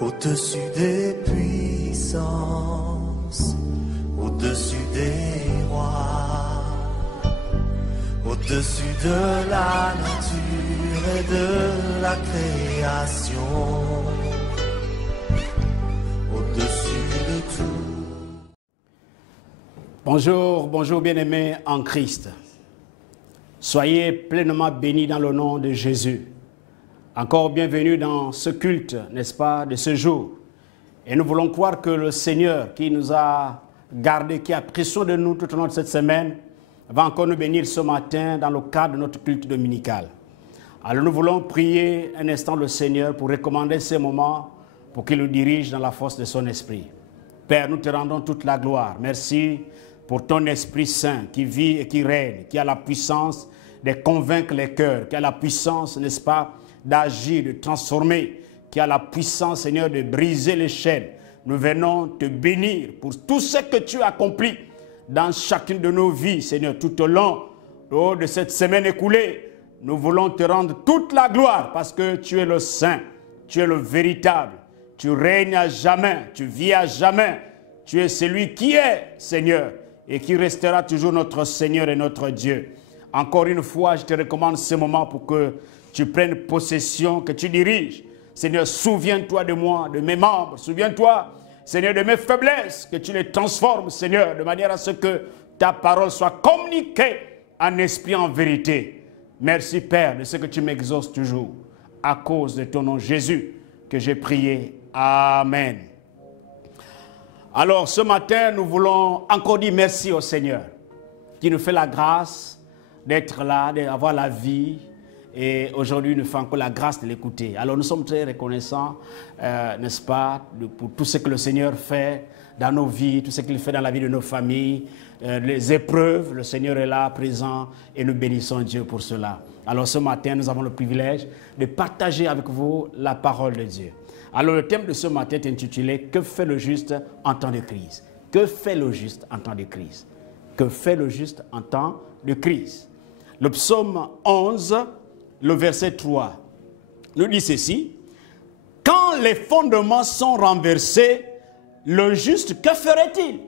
Au-dessus des puissances, au-dessus des rois, au-dessus de la nature et de la création, au-dessus de tout. Bonjour, bonjour bien-aimés en Christ. Soyez pleinement bénis dans le nom de Jésus. Encore bienvenue dans ce culte, n'est-ce pas, de ce jour. Et nous voulons croire que le Seigneur qui nous a gardés, qui a pris soin de nous tout au long de cette semaine, va encore nous bénir ce matin dans le cadre de notre culte dominical. Alors nous voulons prier un instant le Seigneur pour recommander ces moments pour qu'il nous dirige dans la force de son esprit. Père, nous te rendons toute la gloire. Merci pour ton Esprit Saint qui vit et qui règne, qui a la puissance de convaincre les cœurs, qui a la puissance, n'est-ce pas, d'agir, de transformer, qui a la puissance, Seigneur, de briser les chaînes. Nous venons te bénir pour tout ce que tu as accompli dans chacune de nos vies, Seigneur, tout au long de cette semaine écoulée. Nous voulons te rendre toute la gloire parce que tu es le Saint, tu es le véritable, tu règnes à jamais, tu vis à jamais. Tu es celui qui est, Seigneur, et qui restera toujours notre Seigneur et notre Dieu. Encore une fois, je te recommande ce moment pour que tu prennes possession, que tu diriges. Seigneur, souviens-toi de moi, de mes membres. Souviens-toi, Seigneur, de mes faiblesses, que tu les transformes, Seigneur, de manière à ce que ta parole soit communiquée en esprit, en vérité. Merci, Père, de ce que tu m'exauces toujours. À cause de ton nom, Jésus, que j'ai prié. Amen. Alors, ce matin, nous voulons encore dire merci au Seigneur, qui nous fait la grâce d'être là, d'avoir la vie. Et aujourd'hui, il nous fait encore la grâce de l'écouter. Alors, nous sommes très reconnaissants, n'est-ce pas, pour tout ce que le Seigneur fait dans nos vies, tout ce qu'il fait dans la vie de nos familles, les épreuves. Le Seigneur est là, présent, et nous bénissons Dieu pour cela. Alors, ce matin, nous avons le privilège de partager avec vous la parole de Dieu. Alors, le thème de ce matin est intitulé « Que fait le juste en temps de crise ?» Que fait le juste en temps de crise? Que fait le juste en temps de crise? Le psaume 11, le verset 3, nous dit ceci: « Quand les fondements sont renversés, le juste, que ferait-il »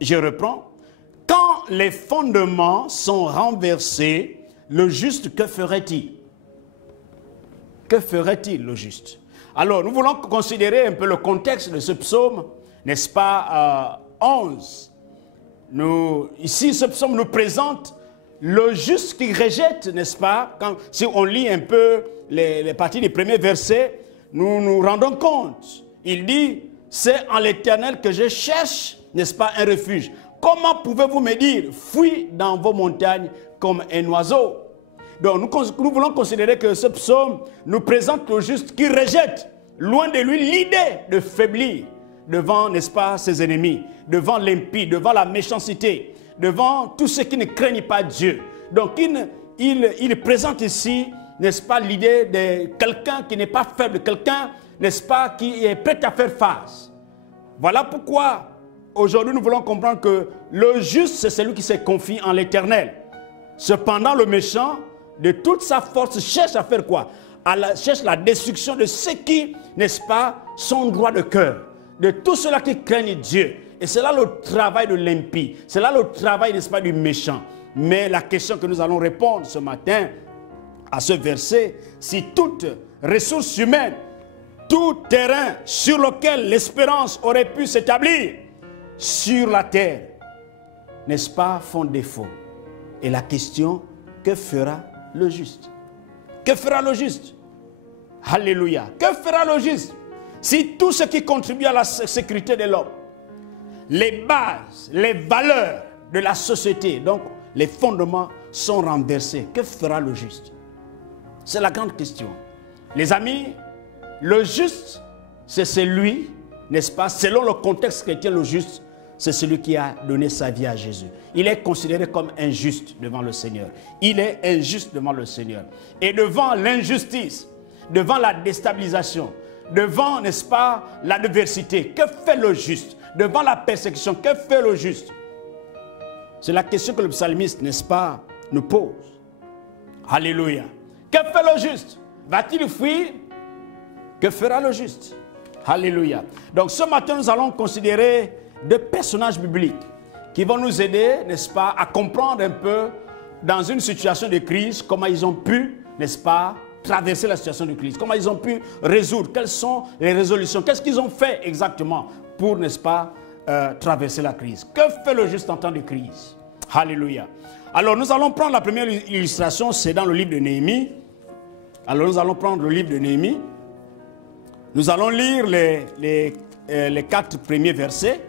Je reprends. « Quand les fondements sont renversés, le juste, que ferait-il » Que ferait-il, le juste? Alors, nous voulons considérer un peu le contexte de ce psaume, n'est-ce pas, 11. Ici, ce psaume nous présente le juste qui rejette, n'est-ce pas? Si on lit un peu les parties des premiers versets, nous nous rendons compte. Il dit, c'est en l'Éternel que je cherche, n'est-ce pas, un refuge. Comment pouvez-vous me dire, fuis dans vos montagnes comme un oiseau? Donc nous voulons considérer que ce psaume nous présente le juste qui rejette, loin de lui, l'idée de faiblir devant, n'est-ce pas, ses ennemis, devant l'impie, devant la méchanceté, devant tous ceux qui ne craignent pas Dieu. Donc il présente ici, n'est-ce pas, l'idée de quelqu'un qui n'est pas faible, quelqu'un, n'est-ce pas, qui est prêt à faire face. Voilà pourquoi aujourd'hui nous voulons comprendre que le juste, c'est celui qui se confie en l'Éternel. Cependant, le méchant, de toute sa force, cherche à faire quoi? Cherche la destruction de ceux qui, n'est-ce pas, sont droits de cœur, de tous ceux-là qui craignent Dieu. Et c'est là le travail de l'impie, c'est là le travail, n'est-ce pas, du méchant. Mais la question que nous allons répondre ce matin à ce verset, si toute ressource humaine, tout terrain sur lequel l'espérance aurait pu s'établir sur la terre, n'est-ce pas, font défaut. Et la question, que fera le juste? Que fera le juste? Alléluia. Que fera le juste si tout ce qui contribue à la sécurité de l'homme, les bases, les valeurs de la société, donc les fondements sont renversés? Que fera le juste? C'est la grande question. Les amis, le juste, c'est celui, n'est-ce pas, selon le contexte chrétien, le juste, c'est celui qui a donné sa vie à Jésus. Il est considéré comme injuste devant le Seigneur. Il est injuste devant le Seigneur. Et devant l'injustice, devant la déstabilisation, devant, n'est-ce pas, l'adversité, que fait le juste? Devant la persécution, que fait le juste? C'est la question que le psalmiste, n'est-ce pas, nous pose. Alléluia. Que fait le juste? Va-t-il fuir? Que fera le juste? Alléluia. Donc ce matin, nous allons considérer deux personnages bibliques qui vont nous aider, n'est-ce pas, à comprendre un peu dans une situation de crise, comment ils ont pu, n'est-ce pas, traverser la situation de crise, comment ils ont pu résoudre, quelles sont les résolutions, qu'est-ce qu'ils ont fait exactement pour, n'est-ce pas, traverser la crise. Que fait le juste en temps de crise? Alléluia. Alors nous allons prendre la première illustration, c'est dans le livre de Néhémie. Alors nous allons prendre le livre de Néhémie. Nous allons lire les 4 premiers versets.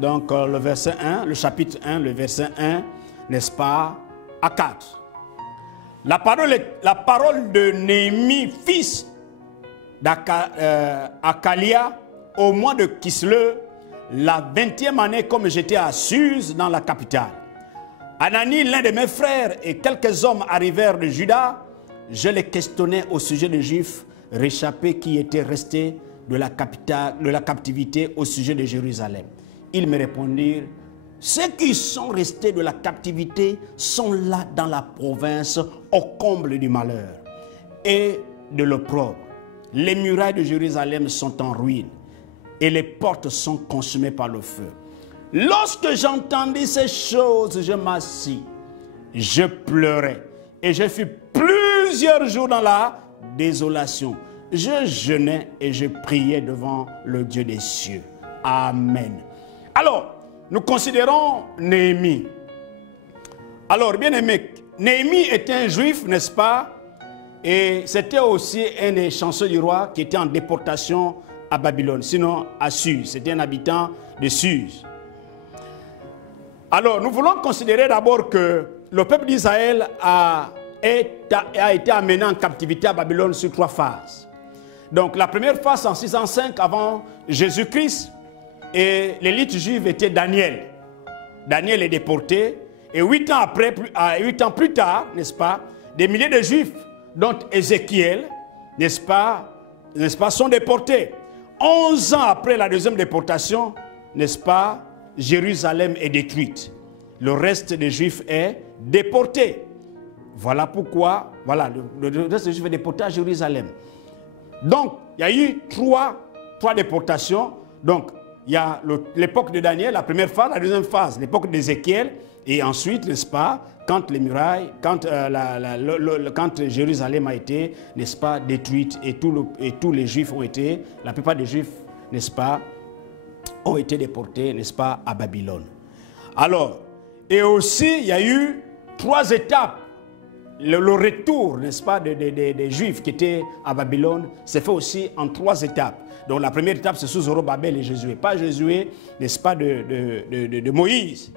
Donc le verset 1, le chapitre 1, le verset 1, n'est-ce pas, à 4. La parole de Néhémie, fils d'Akalia, au mois de Kislev, la 20e année, comme j'étais à Suse, dans la capitale. Anani, l'un de mes frères, et quelques hommes arrivèrent de Juda. Je les questionnais au sujet des Juifs réchappés qui étaient restés de la captivité au sujet de Jérusalem. Ils me répondirent, ceux qui sont restés de la captivité sont là dans la province au comble du malheur et de l'opprobre. Les murailles de Jérusalem sont en ruine et les portes sont consumées par le feu. Lorsque j'entendis ces choses, je m'assis, je pleurais et je fus plusieurs jours dans la désolation. Je jeûnais et je priais devant le Dieu des cieux. Amen. Alors, nous considérons Néhémie. Alors, bien aimé, Néhémie était un juif, n'est-ce pas? Et c'était aussi un des chanceux du roi qui était en déportation à Babylone, sinon à Suse. C'était un habitant de Suse. Alors, nous voulons considérer d'abord que le peuple d'Israël a été amené en captivité à Babylone sur 3 phases. Donc, la première phase en 605 avant Jésus-Christ, et l'élite juive était Daniel. Daniel est déporté, et 8 ans plus tard, n'est-ce pas, des milliers de Juifs, dont Ézéchiel, n'est-ce pas, sont déportés. 11 ans après la deuxième déportation, n'est-ce pas, Jérusalem est détruite. Le reste des Juifs est déporté. Voilà pourquoi, voilà, le reste des Juifs est déporté à Jérusalem. Donc, il y a eu trois déportations. Donc, il y a l'époque de Daniel, la première phase, la deuxième phase, l'époque d'Ézéchiel, et ensuite, n'est-ce pas, quand les murailles, quand Jérusalem a été, n'est-ce pas, détruite, et tous les Juifs ont été, la plupart des Juifs, n'est-ce pas, ont été déportés, n'est-ce pas, à Babylone. Alors, et aussi, il y a eu 3 étapes. Le retour, n'est-ce pas, des Juifs qui étaient à Babylone s'est fait aussi en 3 étapes. Donc la première étape, c'est sous Zorobabel et Josué. Pas Josué, n'est-ce pas, de Moïse.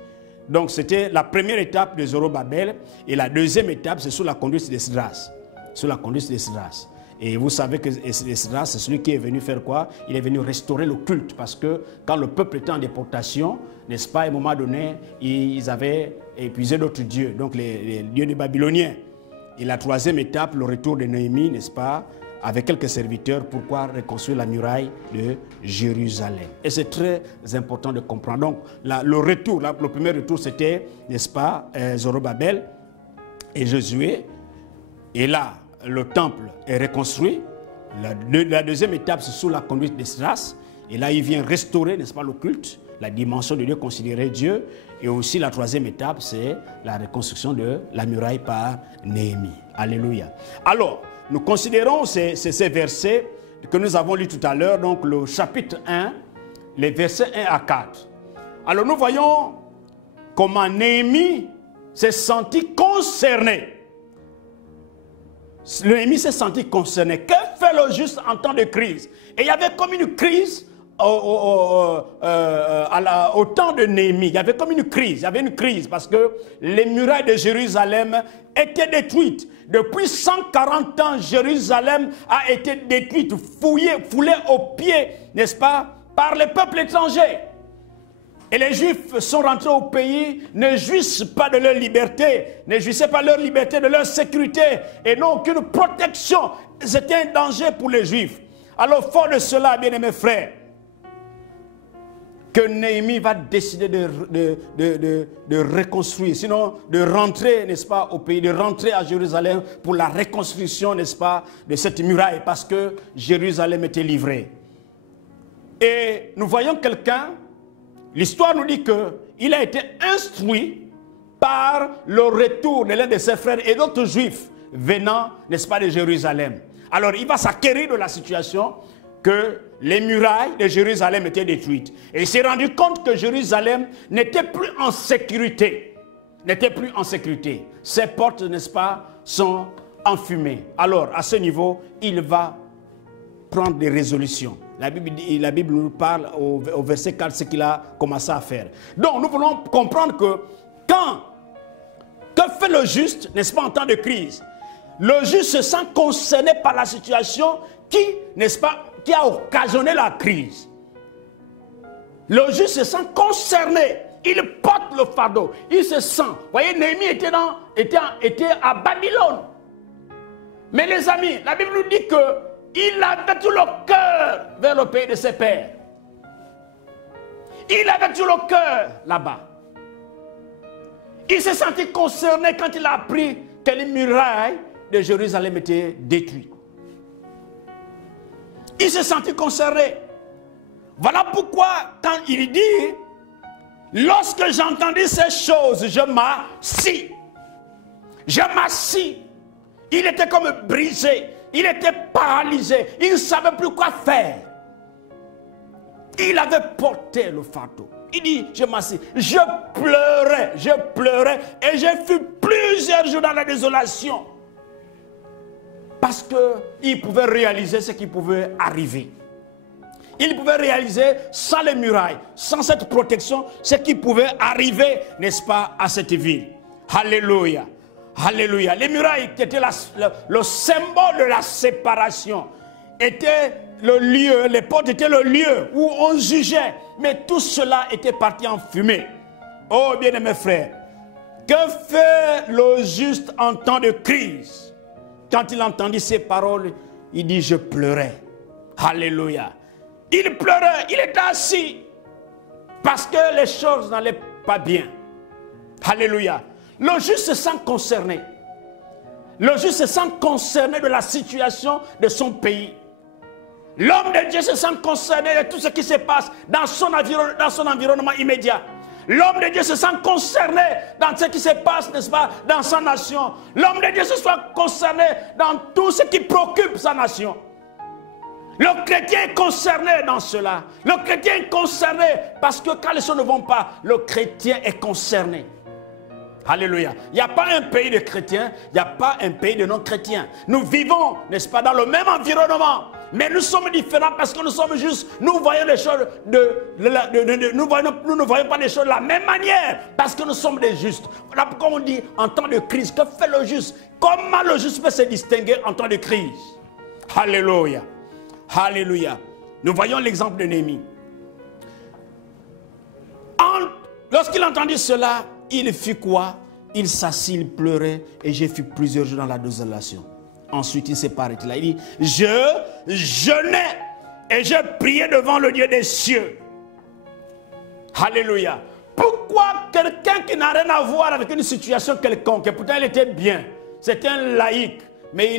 Donc c'était la première étape de Zorobabel. Et la deuxième étape, c'est sous la conduite d'Esdras. Sous la conduite d'Esdras. Et vous savez que Esdras, c'est celui qui est venu faire quoi? Il est venu restaurer le culte. Parce que quand le peuple était en déportation, n'est-ce pas, à un moment donné, ils avaient épuisé d'autres dieux. Donc les dieux des Babyloniens. Et la troisième étape, le retour de Néhémie, n'est-ce pas, avec quelques serviteurs, pourquoi reconstruire la muraille de Jérusalem. Et c'est très important de comprendre. Donc, le premier retour, c'était, n'est-ce pas, Zorobabel et Josué. Et là, le temple est reconstruit. La deuxième étape, c'est sous la conduite d'Esdras. Et là, il vient restaurer, n'est-ce pas, le culte, la dimension de Dieu, considérer Dieu. Et aussi, la troisième étape, c'est la reconstruction de la muraille par Néhémie. Alléluia. Alors, nous considérons ces versets que nous avons lus tout à l'heure, donc le chapitre 1, les versets 1 à 4. Alors, nous voyons comment Néhémie s'est senti concerné. Néhémie s'est senti concerné. Que fait le juste en temps de crise? Et il y avait comme une crise au temps de Néhémie. Il y avait comme une crise. Il y avait une crise parce que les murailles de Jérusalem étaient détruites. Depuis 140 ans, Jérusalem a été détruite, foulée aux pieds, n'est-ce pas, par les peuples étrangers. Et les Juifs sont rentrés au pays, ne jouissent pas de leur liberté, ne jouissaient pas de leur liberté, de leur sécurité, et n'ont aucune protection. C'était un danger pour les Juifs. Alors, fort de cela, bien-aimés frères, que Néhémie va décider de reconstruire, sinon de rentrer, n'est-ce pas, au pays, de rentrer à Jérusalem pour la reconstruction, n'est-ce pas, de cette muraille, parce que Jérusalem était livrée. Et nous voyons quelqu'un, l'histoire nous dit qu'il a été instruit par le retour de l'un de ses frères et d'autres juifs venant, n'est-ce pas, de Jérusalem. Alors il va s'acquérir de la situation que les murailles de Jérusalem étaient détruites. Et il s'est rendu compte que Jérusalem n'était plus en sécurité. N'était plus en sécurité. Ses portes, n'est-ce pas, sont enfumées. Alors, à ce niveau, il va prendre des résolutions. La Bible nous parle au verset 4 ce qu'il a commencé à faire. Donc, nous voulons comprendre que que fait le juste, n'est-ce pas, en temps de crise? Le juste se sent concerné par la situation qui, n'est-ce pas, qui a occasionné la crise. Le juste se sent concerné. Il porte le fardeau. Il se sent. Vous voyez, Néhémie était à Babylone. Mais les amis, la Bible nous dit qu'il avait tout le cœur vers le pays de ses pères. Il avait tout le cœur là-bas. Il s'est senti concerné quand il a appris que les murailles de Jérusalem étaient détruites. Il s'est senti concerné. Voilà pourquoi quand il dit, lorsque j'entendis ces choses, je m'assis. Je m'assis. Il était comme brisé. Il était paralysé. Il ne savait plus quoi faire. Il avait porté le fardeau. Il dit, je m'assis. Je pleurais et j'ai fui plusieurs jours dans la désolation. Parce qu'il pouvait réaliser ce qui pouvait arriver. Il pouvait réaliser sans les murailles, sans cette protection, ce qui pouvait arriver, n'est-ce pas, à cette ville. Alléluia. Alléluia. Les murailles qui étaient le symbole de la séparation étaient le lieu, les portes étaient le lieu où on jugeait. Mais tout cela était parti en fumée. Oh, bien-aimés frères, que fait le juste en temps de crise? Quand il entendit ces paroles, il dit, je pleurais. Alléluia. Il pleurait, il était assis. Parce que les choses n'allaient pas bien. Alléluia. Le juste se sent concerné. Le juste se sent concerné de la situation de son pays. L'homme de Dieu se sent concerné de tout ce qui se passe dans son environnement immédiat. L'homme de Dieu se sent concerné dans ce qui se passe, n'est-ce pas, dans sa nation. L'homme de Dieu se sent concerné dans tout ce qui préoccupe sa nation. Le chrétien est concerné dans cela. Le chrétien est concerné parce que quand les choses ne vont pas, le chrétien est concerné. Alléluia. Il n'y a pas un pays de chrétiens, il n'y a pas un pays de non-chrétiens. Nous vivons, n'est-ce pas, dans le même environnement. Mais nous sommes différents parce que nous sommes juste, nous voyons les choses nous ne voyons pas les choses de la même manière parce que nous sommes des justes. Voilà pourquoi on dit en temps de crise, que fait le juste? Comment le juste peut se distinguer en temps de crise? Alléluia. Alléluia. Nous voyons l'exemple de Néhémie. Lorsqu'il entendit cela, il fit quoi? Il s'assit, il pleurait et j'ai fait plusieurs jours dans la désolation. Ensuite, il s'est arrêté là. Il dit, je jeûnais et je priais devant le Dieu des cieux. Alléluia. Pourquoi quelqu'un qui n'a rien à voir avec une situation quelconque, et pourtant il était bien, c'était un laïc, mais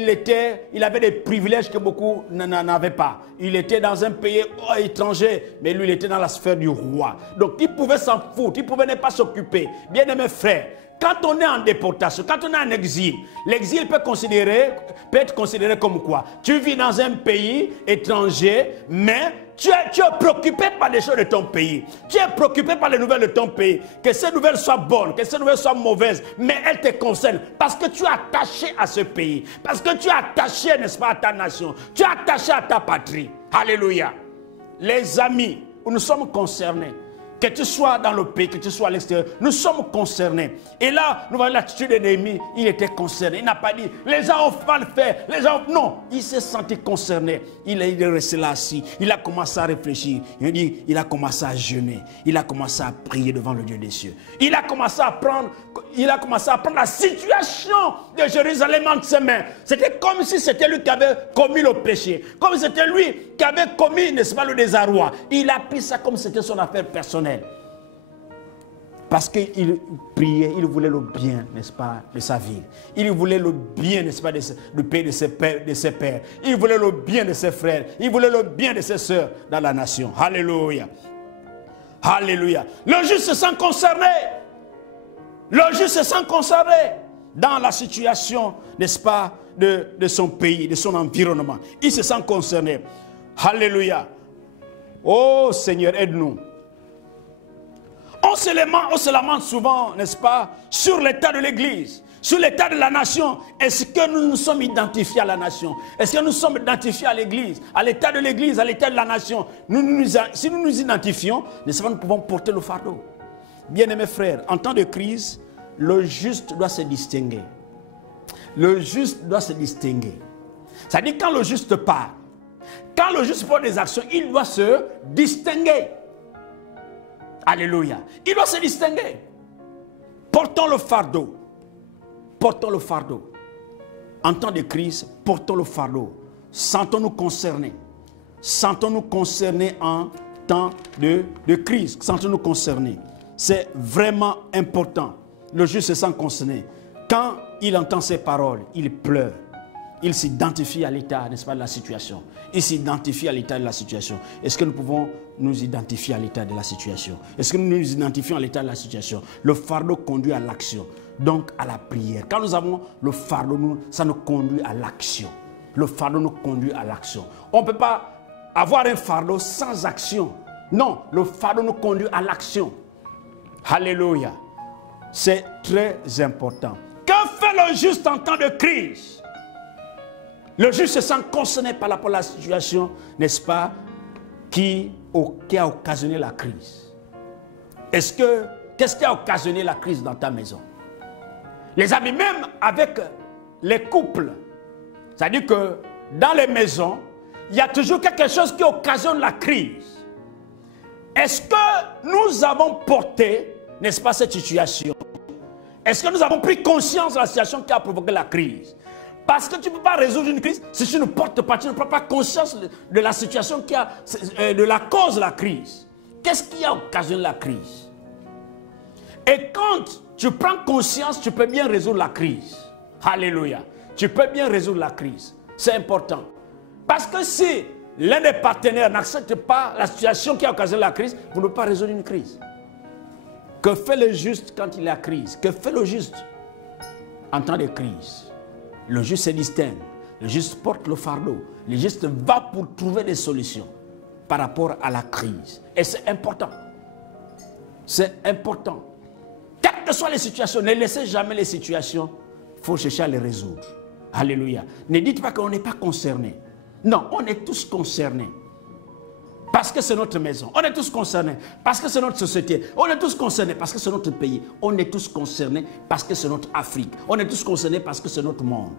il avait des privilèges que beaucoup n'avaient pas. Il était dans un pays étranger, mais lui il était dans la sphère du roi. Donc il pouvait s'en foutre, il pouvait ne pas s'occuper. Bien aimés frères, quand on est en déportation, quand on est en exil, l'exil peut être considéré comme quoi? Tu vis dans un pays étranger, mais tu es préoccupé par les choses de ton pays. Tu es préoccupé par les nouvelles de ton pays. Que ces nouvelles soient bonnes, que ces nouvelles soient mauvaises, mais elles te concernent. Parce que tu es attaché à ce pays. Parce que tu es attaché, n'est-ce pas, à ta nation. Tu es attaché à ta patrie. Alléluia. Les amis, nous sommes concernés. que tu sois dans le pays, que tu sois à l'extérieur, nous sommes concernés. Et là, nous voyons l'attitude de Néhémie, il était concerné. Il n'a pas dit, les gens ont mal fait, les gens... Non, il s'est senti concerné. Il est resté là assis, il a commencé à réfléchir. Il a commencé à jeûner, il a commencé à prier devant le Dieu des cieux. Il a commencé à prendre la situation de Jérusalem entre ses mains. C'était comme si c'était lui qui avait commis le péché, comme si c'était lui qui avait commis, n'est-ce pas, le désarroi. Il a pris ça comme si c'était son affaire personnelle. Parce qu'il priait, il voulait le bien, n'est-ce pas, de sa ville. Il voulait le bien, n'est-ce pas, du pays de ses pères. Il voulait le bien de ses frères. Il voulait le bien de ses sœurs dans la nation. Alléluia. Alléluia. Le juste se sent concerné. Le juste se sent concerné dans la situation, n'est-ce pas, de son pays, de son environnement. Il se sent concerné. Alléluia. Oh Seigneur, aide-nous. On se lamente souvent, n'est-ce pas, sur l'état de l'Église, sur l'état de la nation. Est-ce que nous nous sommes identifiés à la nation? Est-ce que nous sommes identifiés à l'Église, à l'état de l'Église, à l'état de la nation? Si nous nous identifions, n'est-ce pas, nous pouvons porter le fardeau. Bien-aimés frères, en temps de crise, le juste doit se distinguer. Le juste doit se distinguer. C'est-à-dire quand le juste part, quand le juste porte des actions, il doit se distinguer. Alléluia. Il doit se distinguer. Portons le fardeau. Portons le fardeau. En temps de crise, portons le fardeau. Sentons-nous concernés. Sentons-nous concernés en temps de crise. Sentons-nous concernés. C'est vraiment important. Le juste se sent concerné. Quand il entend ces paroles, il pleure. Il s'identifie à l'état, n'est-ce pas, de la situation. Il s'identifie à l'état de la situation. Est-ce que nous pouvons nous identifier à l'état de la situation? Est-ce que nous nous identifions à l'état de la situation? Le fardeau conduit à l'action, donc à la prière. Quand nous avons le fardeau, ça nous conduit à l'action. Le fardeau nous conduit à l'action. On ne peut pas avoir un fardeau sans action. Non, le fardeau nous conduit à l'action. Alléluia. C'est très important. Que fait le juste en temps de crise? Le juste se sent concerné par la situation, n'est-ce pas, qui a occasionné la crise. Qu'est-ce qui a occasionné la crise dans ta maison? Les amis, même avec les couples, c'est-à-dire que dans les maisons, il y a toujours quelque chose qui occasionne la crise. Est-ce que nous avons porté, n'est-ce pas, cette situation? Est-ce que nous avons pris conscience de la situation qui a provoqué la crise? Parce que tu ne peux pas résoudre une crise si tu ne portes pas, tu ne prends pas conscience de la situation de la cause de la crise. Qu'est-ce qui a occasionné la crise? Et quand tu prends conscience, tu peux bien résoudre la crise. Alléluia. Tu peux bien résoudre la crise. C'est important. Parce que si l'un des partenaires n'accepte pas la situation qui a occasionné la crise, vous ne pouvez pas résoudre une crise. Que fait le juste quand il y a crise? Que fait le juste en temps de crise? Le juste se distingue, le juste porte le fardeau, le juste va pour trouver des solutions par rapport à la crise. Et c'est important. C'est important. Quelles que soient les situations, ne laissez jamais les situations, il faut chercher à les résoudre. Alléluia. Ne dites pas qu'on n'est pas concerné. Non, on est tous concernés. Parce que c'est notre maison. On est tous concernés parce que c'est notre société. On est tous concernés parce que c'est notre pays. On est tous concernés parce que c'est notre Afrique. On est tous concernés parce que c'est notre monde.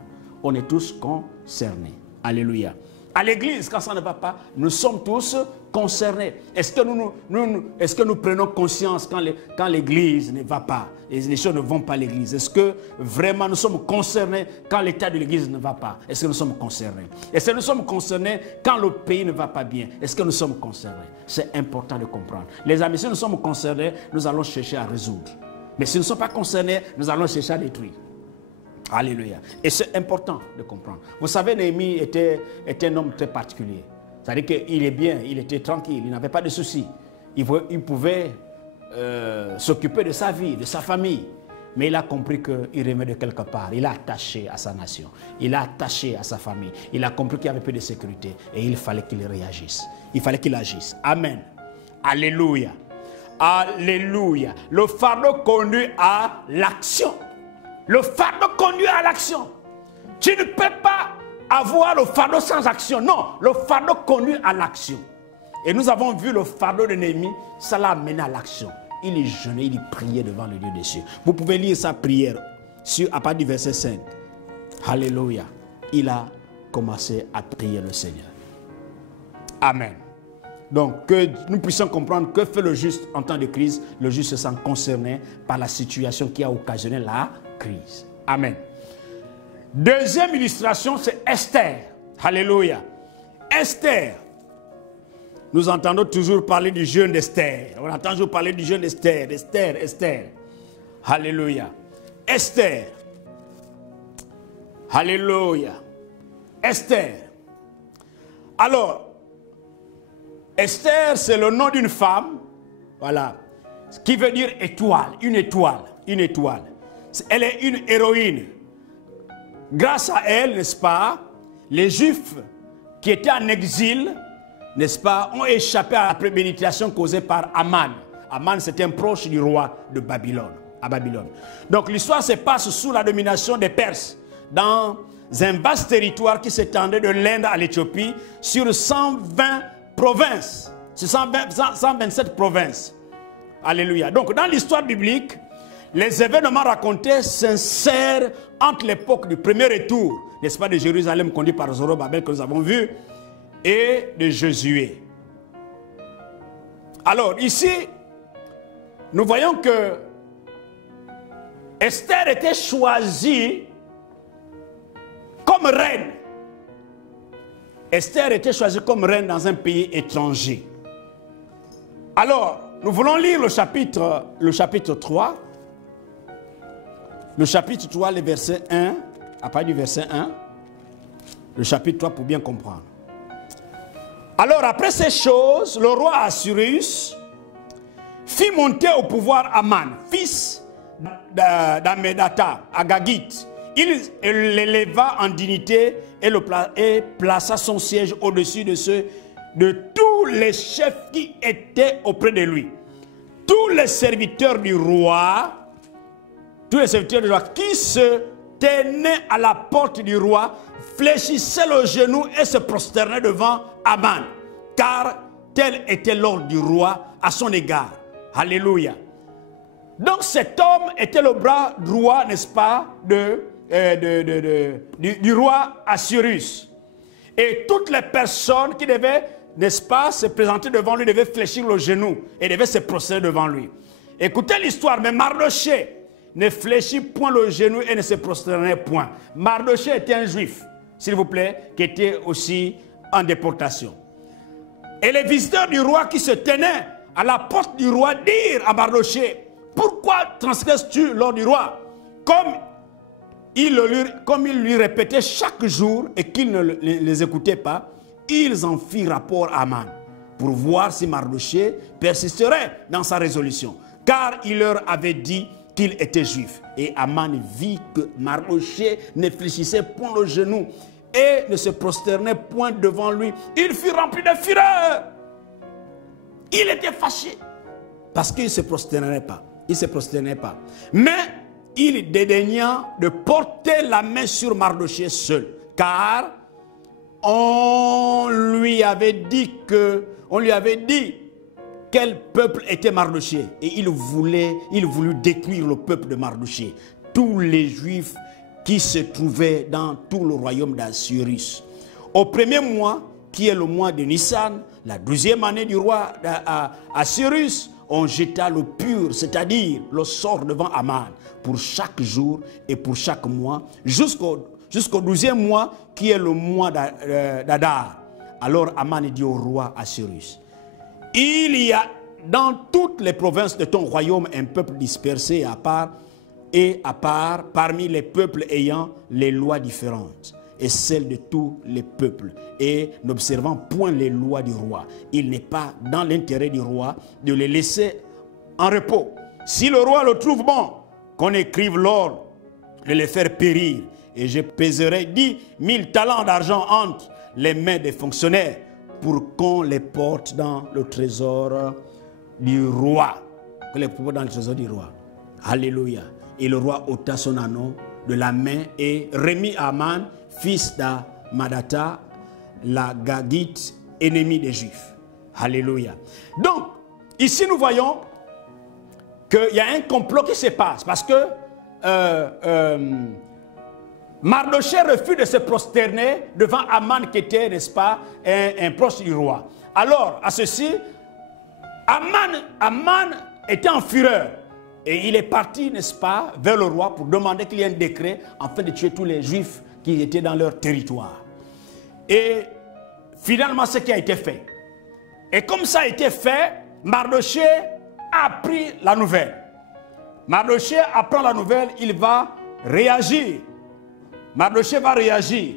On est tous concernés. Alléluia. À l'église, quand ça ne va pas, nous sommes tous concernés. Est-ce que nous prenons conscience quand l'église ne va pas et les choses ne vont pas à l'église? Est-ce que vraiment nous sommes concernés quand l'état de l'église ne va pas? Est-ce que nous sommes concernés? Est-ce que nous sommes concernés quand le pays ne va pas bien? Est-ce que nous sommes concernés? C'est important de comprendre. Les amis, si nous sommes concernés, nous allons chercher à résoudre. Mais si nous ne sommes pas concernés, nous allons chercher à détruire. Alléluia. Et c'est important de comprendre. Vous savez, Néhémie était un homme très particulier. C'est-à-dire qu'il est bien, il était tranquille, il n'avait pas de soucis. Il pouvait s'occuper de sa vie, de sa famille. Mais il a compris qu'il revenait de quelque part. Il a attaché à sa nation. Il a attaché à sa famille. Il a compris qu'il y avait peu de sécurité. Et il fallait qu'il réagisse. Il fallait qu'il agisse. Amen. Alléluia. Alléluia. Le fardeau conduit à l'action. Le fardeau conduit à l'action. Tu ne peux pas avoir le fardeau sans action. Non, le fardeau conduit à l'action. Et nous avons vu le fardeau de Néhémie, ça l'a amené à l'action. Il est jeûné, il priait devant le Dieu des cieux. Vous pouvez lire sa prière à partir du verset 5. Alléluia. Il a commencé à prier le Seigneur. Amen. Donc, que nous puissions comprendre que fait le juste en temps de crise. Le juste se sent concerné par la situation qui a occasionné la crise. Amen. Deuxième illustration, c'est Esther. Alléluia. Esther. Nous entendons toujours parler du jeûne d'Esther. On entend toujours parler du jeûne d'Esther. Esther. Alléluia. Esther. Alléluia. Esther. Alors, Esther, c'est le nom d'une femme. Voilà. Ce qui veut dire étoile. Une étoile. Une étoile. Elle est une héroïne. Grâce à elle, n'est-ce pas, les Juifs qui étaient en exil, n'est-ce pas, ont échappé à la préméditation causée par Aman. Aman, c'était un proche du roi de Babylone, à Babylone. Donc l'histoire se passe sous la domination des Perses, dans un vaste territoire qui s'étendait de l'Inde à l'Éthiopie, sur 120 provinces, sur 127 provinces. Alléluia. Donc dans l'histoire biblique, les événements racontés s'insèrent entre l'époque du premier retour, n'est-ce pas, de Jérusalem conduit par Zorobabel que nous avons vu, et de Josué. Alors ici, nous voyons que Esther était choisie comme reine. Esther était choisie comme reine dans un pays étranger. Alors, nous voulons lire le chapitre 3. Le chapitre 3, le verset 1, à partir du verset 1. Le chapitre 3 pour bien comprendre. Alors, après ces choses, le roi Assuérus fit monter au pouvoir Aman, fils d'Amedata, Agagite. Il l'éleva en dignité et plaça son siège au-dessus de ceux de tous les chefs qui étaient auprès de lui. Tous les serviteurs du roi, qui se tenaient à la porte du roi, fléchissaient le genou et se prosternaient devant Aman, car tel était l'ordre du roi à son égard. Alléluia. Donc cet homme était le bras droit, n'est-ce pas, du roi Assuérus. Et toutes les personnes qui devaient, n'est-ce pas, se présenter devant lui devaient fléchir le genou et devaient se prosterner devant lui. Écoutez l'histoire, mais Mardoché ne fléchit point le genou et ne se prosternait point. Mardoché était un juif, s'il vous plaît, qui était aussi en déportation. Et les visiteurs du roi qui se tenaient à la porte du roi dirent à Mardoché: pourquoi transgresses-tu l'ordre du roi? Comme il lui répétait chaque jour et qu'il ne les écoutait pas, ils en firent rapport à Aman pour voir si Mardoché persisterait dans sa résolution, car il leur avait dit qu'il était juif. Et Aman vit que Mardoché ne fléchissait point le genou et ne se prosternait point devant lui. Il fut rempli de fureur. Il était fâché parce qu'il ne se prosternait pas. Il ne se prosternait pas. Mais il dédaigna de porter la main sur Mardoché seul, car on lui avait dit quel peuple était Mardoché, et il voulut détruire le peuple de Mardoché, tous les Juifs qui se trouvaient dans tout le royaume d'Assuérus. Au premier mois, qui est le mois de Nissan, la 12e année du roi Assuérus, on jeta le pur, c'est-à-dire le sort devant Aman, pour chaque jour et pour chaque mois, jusqu'au 12e mois, qui est le mois d'Adar. Alors Aman dit au roi Assuérus: il y a dans toutes les provinces de ton royaume un peuple dispersé à part parmi les peuples ayant les lois différentes et celles de tous les peuples, et n'observant point les lois du roi. Il n'est pas dans l'intérêt du roi de les laisser en repos. Si le roi le trouve bon, qu'on écrive l'ordre de les faire périr, et je pèserai 10 000 talents d'argent entre les mains des fonctionnaires pour qu'on les porte dans le trésor du roi. Que les porte dans le trésor du roi. Alléluia. Et le roi ôta son anneau de la main et remit à Aman, fils d'Amadata, la Gagite, ennemi des Juifs. Alléluia. Donc, ici nous voyons qu'il y a un complot qui se passe parce que Mardochée refuse de se prosterner devant Aman qui était, n'est-ce pas, un proche du roi. Alors, à ceci, Aman était en fureur et il est parti, n'est-ce pas, vers le roi pour demander qu'il y ait un décret afin de tuer tous les Juifs qui étaient dans leur territoire. Et finalement, ce qui a été fait. Et comme ça a été fait, Mardochée a appris la nouvelle. Mardochée apprend la nouvelle, il va réagir. Mardochée va réagir.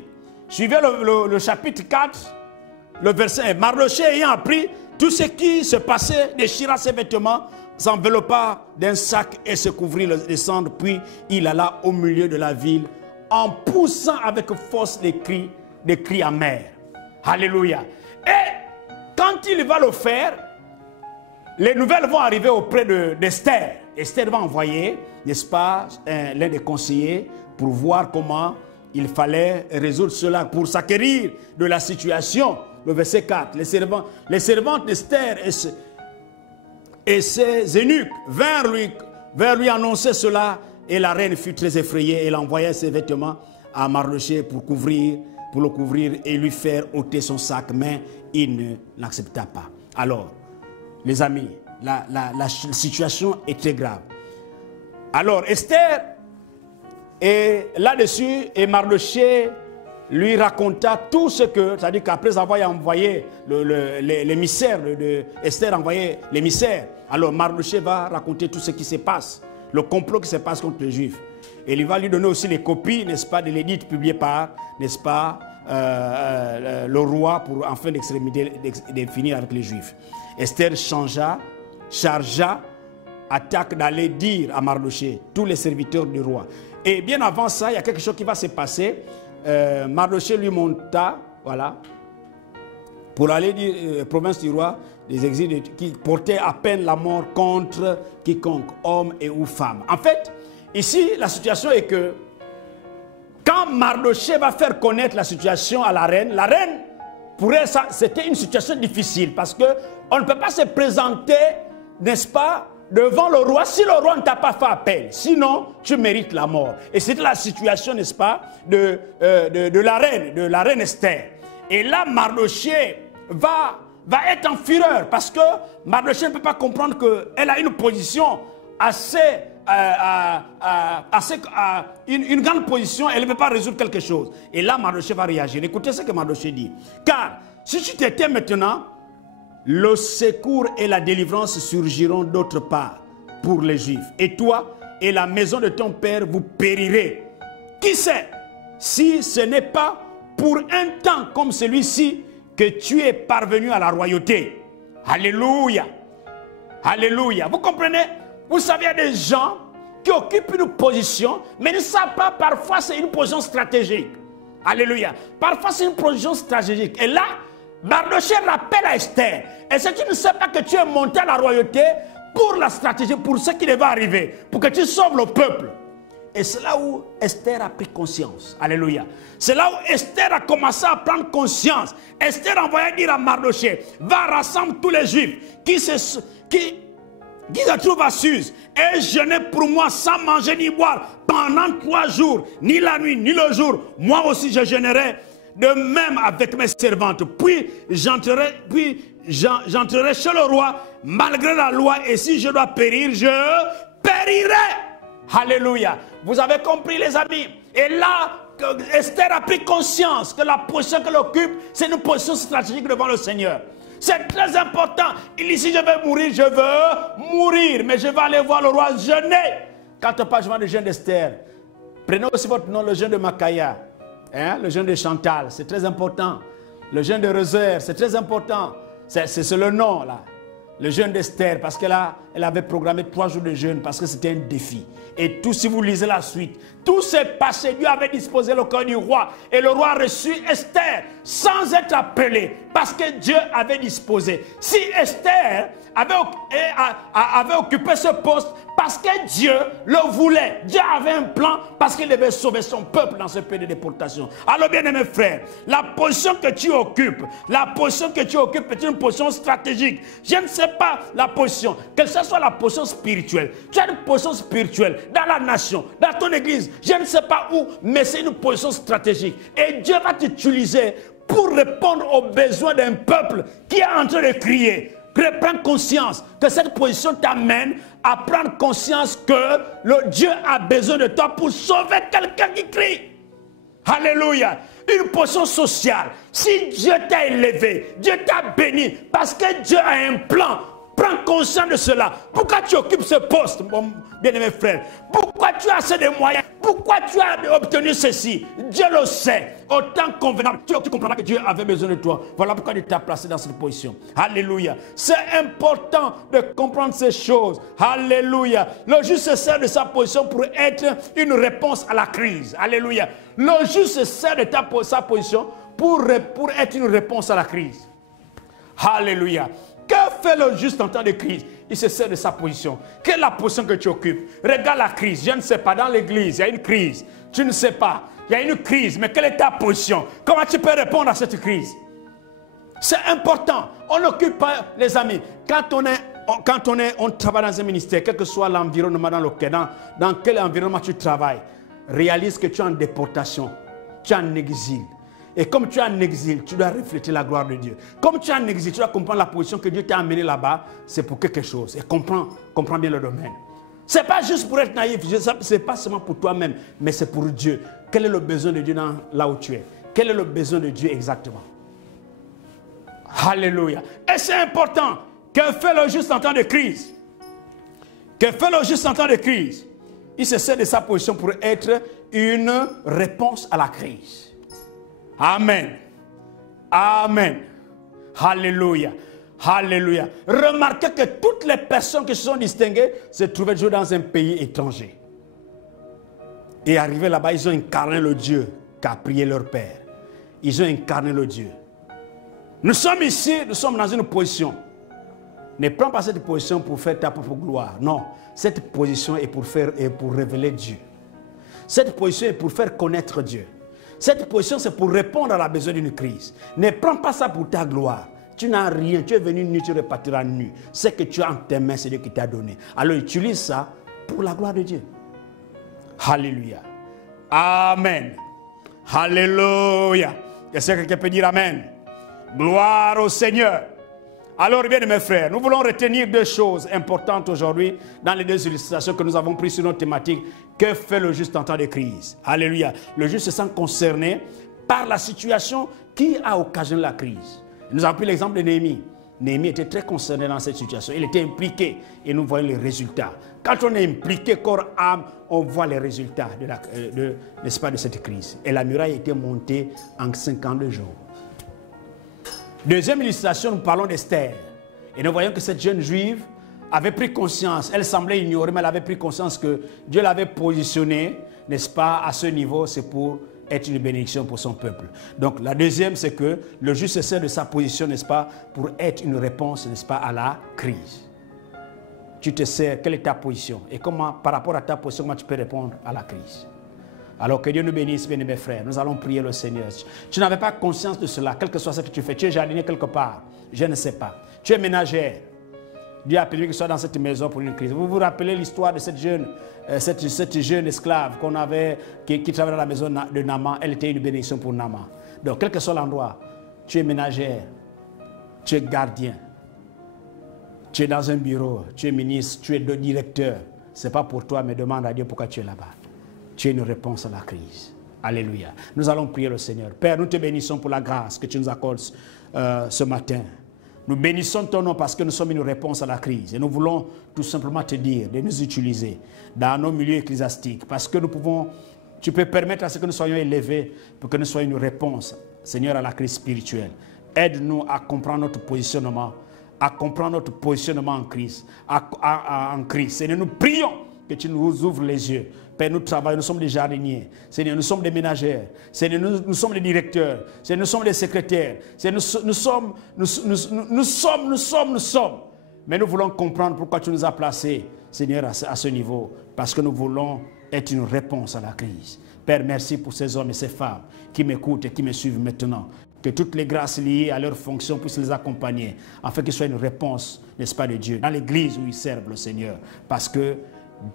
Suivez le chapitre 4, le verset 1. Mardochée ayant appris tout ce qui se passait, déchira ses vêtements, s'enveloppa d'un sac et se couvrit les cendres, puis il alla au milieu de la ville en poussant avec force des cris amers. Alléluia. Et quand il va le faire, les nouvelles vont arriver auprès d'Esther. Esther va envoyer, n'est-ce pas, l'un des conseillers pour voir comment il fallait résoudre cela, pour s'acquérir de la situation. Le verset 4, les servantes d'Esther et ses eunuques vinrent lui annoncer cela, et la reine fut très effrayée. Elle envoya ses vêtements à Mardochée pour le couvrir et lui faire ôter son sac, mais il ne l'accepta pas. Alors, les amis, la situation est très grave. Alors, Esther est là-dessus et Mardochée lui raconta tout ce que, c'est-à-dire qu'après avoir envoyé l'émissaire, Esther a envoyé l'émissaire, alors Mardochée va raconter tout ce qui se passe, le complot qui se passe contre les Juifs. Et il va lui donner aussi les copies, n'est-ce pas, de l'édit publié par, n'est-ce pas, le roi pour enfin de finir avec les Juifs. Esther chargea attaque d'aller dire à Mardochée, tous les serviteurs du roi. Et bien avant ça, il y a quelque chose qui va se passer. Mardochée lui monta, voilà, pour aller dire, province du roi, des exils qui portaient à peine la mort contre quiconque, homme et ou femme. En fait, ici, la situation est que quand Mardochée va faire connaître la situation à la reine, pour elle, c'était une situation difficile parce qu'on ne peut pas se présenter, n'est-ce pas, devant le roi si le roi ne t'a pas fait appel. Sinon, tu mérites la mort. Et c'était la situation, n'est-ce pas, de la reine Esther. Et là, Mardochée va être en fureur parce que Mardochée ne peut pas comprendre qu'elle a une position une grande position, elle ne peut pas résoudre quelque chose. Et là, Mardochée va réagir. Écoutez ce que Mardochée dit. Car si tu t'étais maintenant, le secours et la délivrance surgiront d'autre part pour les Juifs. Et toi et la maison de ton père, vous périrez. Qui sait si ce n'est pas pour un temps comme celui-ci que tu es parvenu à la royauté. Alléluia. Alléluia. Vous comprenez? Vous savez, il y a des gens qui occupent une position, mais ne savent pas, parfois c'est une position stratégique. Alléluia. Parfois c'est une position stratégique. Et là, Mardochée rappelle à Esther. Et si tu ne sais pas que tu es monté à la royauté pour la stratégie, pour ce qui devait arriver, pour que tu sauves le peuple. Et c'est là où Esther a pris conscience. Alléluia. C'est là où Esther a commencé à prendre conscience. Esther envoya dire à Mardochée, va rassembler tous les Juifs qui se trouvent à Suse et jeûner pour moi sans manger ni boire pendant 3 jours, ni la nuit, ni le jour. Moi aussi je jeûnerai de même avec mes servantes. Puis j'entrerai chez le roi malgré la loi, et si je dois périr, je périrai. Alléluia. Vous avez compris, les amis? Et là, Esther a pris conscience que la position qu'elle occupe, c'est une position stratégique devant le Seigneur. C'est très important. Il dit, si je vais mourir, je veux mourir, mais je vais aller voir le roi jeûner. Quand on parle de jeûne d'Esther, prenez aussi votre nom, le jeûne de Makaya, hein, le jeûne de Chantal, c'est très important. Le jeûne de Rezer, c'est très important. C'est le nom là. Le jeûne d'Esther, parce qu'elle avait programmé 3 jours de jeûne, parce que c'était un défi. Et tout, si vous lisez la suite, tout s'est passé. Dieu avait disposé le cœur du roi. Et le roi a reçu Esther sans être appelé, parce que Dieu avait disposé. Si Esther avait occupé ce poste parce que Dieu le voulait. Dieu avait un plan parce qu'il devait sauver son peuple dans ce pays de déportation. Alors bien aimés frères, la position que tu occupes est une position stratégique. Je ne sais pas la position, quelle que soit la position spirituelle. Tu as une position spirituelle dans la nation, dans ton église, je ne sais pas où, mais c'est une position stratégique. Et Dieu va t'utiliser pour répondre aux besoins d'un peuple qui est en train de crier. Prends conscience que cette position t'amène à prendre conscience que le Dieu a besoin de toi pour sauver quelqu'un qui crie. Alléluia. Une position sociale. Si Dieu t'a élevé, Dieu t'a béni, parce que Dieu a un plan. Prends conscience de cela. Pourquoi tu occupes ce poste, mon bien-aimé frère? Pourquoi tu as assez de moyens? Pourquoi tu as obtenu ceci? Dieu le sait. Autant convenable, tu comprendras que Dieu avait besoin de toi. Voilà pourquoi il t'a placé dans cette position. Alléluia. C'est important de comprendre ces choses. Alléluia. Le juste se sert de sa position pour être une réponse à la crise. Alléluia. Le juste se sert de sa position pour être une réponse à la crise. Alléluia. Que fait le juste en temps de crise? Il se sert de sa position. Quelle est la position que tu occupes? Regarde la crise. Je ne sais pas. Dans l'église, il y a une crise. Tu ne sais pas. Il y a une crise. Mais quelle est ta position? Comment tu peux répondre à cette crise? C'est important. On n'occupe pas, les amis. Quand on travaille dans un ministère, quel que soit l'environnement dans lequel, dans quel environnement tu travailles, réalise que tu es en déportation. Tu es en exil. Et comme tu es en exil, tu dois refléter la gloire de Dieu. Comme tu es en exil, tu dois comprendre la position que Dieu t'a amené là-bas. C'est pour quelque chose. Et comprends bien le domaine. Ce n'est pas juste pour être naïf. Ce n'est pas seulement pour toi-même, mais c'est pour Dieu. Quel est le besoin de Dieu là où tu es? Quel est le besoin de Dieu exactement? Alléluia. Et c'est important. Que fait le juste en temps de crise? Que fait le juste en temps de crise? Il se sert de sa position pour être une réponse à la crise. Amen. Amen. Alléluia. Alléluia. Remarquez que toutes les personnes qui se sont distinguées se trouvaient toujours dans un pays étranger. Et arrivés là-bas, ils ont incarné le Dieu qu'a prié leur Père. Ils ont incarné le Dieu. Nous sommes ici, nous sommes dans une position. Ne prends pas cette position pour faire ta propre gloire. Non, cette position est pour révéler Dieu. Cette position est pour faire connaître Dieu. Cette position, c'est pour répondre à la besoin d'une crise. Ne prends pas ça pour ta gloire. Tu n'as rien. Tu es venu nu, tu repartiras nu. Ce que tu as en tes mains, c'est Dieu qui t'a donné. Alors utilise ça pour la gloire de Dieu. Alléluia. Amen. Alléluia. Est-ce que quelqu'un peut dire Amen? Gloire au Seigneur. Alors, bien mes frères, nous voulons retenir deux choses importantes aujourd'hui dans les deux illustrations que nous avons prises sur notre thématique. Que fait le juste en temps de crise? Alléluia. Le juste se sent concerné par la situation qui a occasionné la crise. Nous avons pris l'exemple de Néhémie. Néhémie était très concerné dans cette situation. Il était impliqué et nous voyons les résultats. Quand on est impliqué corps, âme, on voit les résultats n'est-ce pas, de cette crise. Et la muraille a été montée en 52 jours. Deuxième illustration, nous parlons d'Esther. Et nous voyons que cette jeune juive avait pris conscience, elle semblait ignorer, mais elle avait pris conscience que Dieu l'avait positionnée, n'est-ce pas, à ce niveau, c'est pour être une bénédiction pour son peuple. Donc la deuxième, c'est que le juste se sert de sa position, n'est-ce pas, pour être une réponse, n'est-ce pas, à la crise. Tu te sers, quelle est ta position? Et comment, par rapport à ta position, comment tu peux répondre à la crise? Alors que Dieu nous bénisse, bien mes frères. Nous allons prier le Seigneur. Tu n'avais pas conscience de cela, quel que soit ce que tu fais. Tu es jardinier quelque part, je ne sais pas. Tu es ménagère. Dieu a permis que tu sois dans cette maison pour une crise. Vous vous rappelez l'histoire de cette jeune esclave qu'on avait, qui travaillait dans la maison de Naaman. Elle était une bénédiction pour Naaman. Donc, quel que soit l'endroit, tu es ménagère, tu es gardien, tu es dans un bureau, tu es ministre, tu es directeur. Ce n'est pas pour toi, mais demande à Dieu pourquoi tu es là-bas. Tu es une réponse à la crise. Alléluia. Nous allons prier le Seigneur. Père, nous te bénissons pour la grâce que tu nous accordes ce matin. Nous bénissons ton nom parce que nous sommes une réponse à la crise. Et nous voulons tout simplement te dire de nous utiliser dans nos milieux ecclésiastiques. Parce que tu peux permettre à ce que nous soyons élevés pour que nous soyons une réponse, Seigneur, à la crise spirituelle. Aide-nous à comprendre notre positionnement, en crise. En crise. Seigneur, nous prions que tu nous ouvres les yeux. Père, nous travaillons, nous sommes des jardiniers. Seigneur, nous sommes des ménagères. Seigneur, nous sommes des directeurs. Seigneur, nous sommes des secrétaires. Seigneur, nous sommes. Mais nous voulons comprendre pourquoi tu nous as placés, Seigneur, à ce niveau. Parce que nous voulons être une réponse à la crise. Père, merci pour ces hommes et ces femmes qui m'écoutent et qui me suivent maintenant. Que toutes les grâces liées à leur fonction puissent les accompagner, afin qu'ils soient une réponse, n'est-ce pas, de Dieu, dans l'église où ils servent le Seigneur. Parce que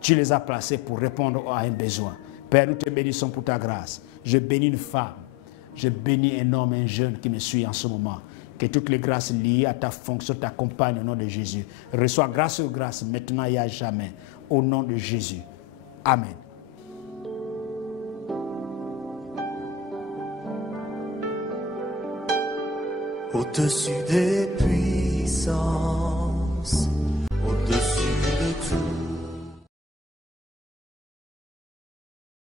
tu les as placés pour répondre à un besoin. Père, nous te bénissons pour ta grâce. Je bénis une femme. Je bénis un homme, un jeune qui me suit en ce moment. Que toutes les grâces liées à ta fonction t'accompagnent au nom de Jésus. Reçois grâce sur grâce maintenant et à jamais. Au nom de Jésus. Amen. Au-dessus des puissances, au-dessus de tout.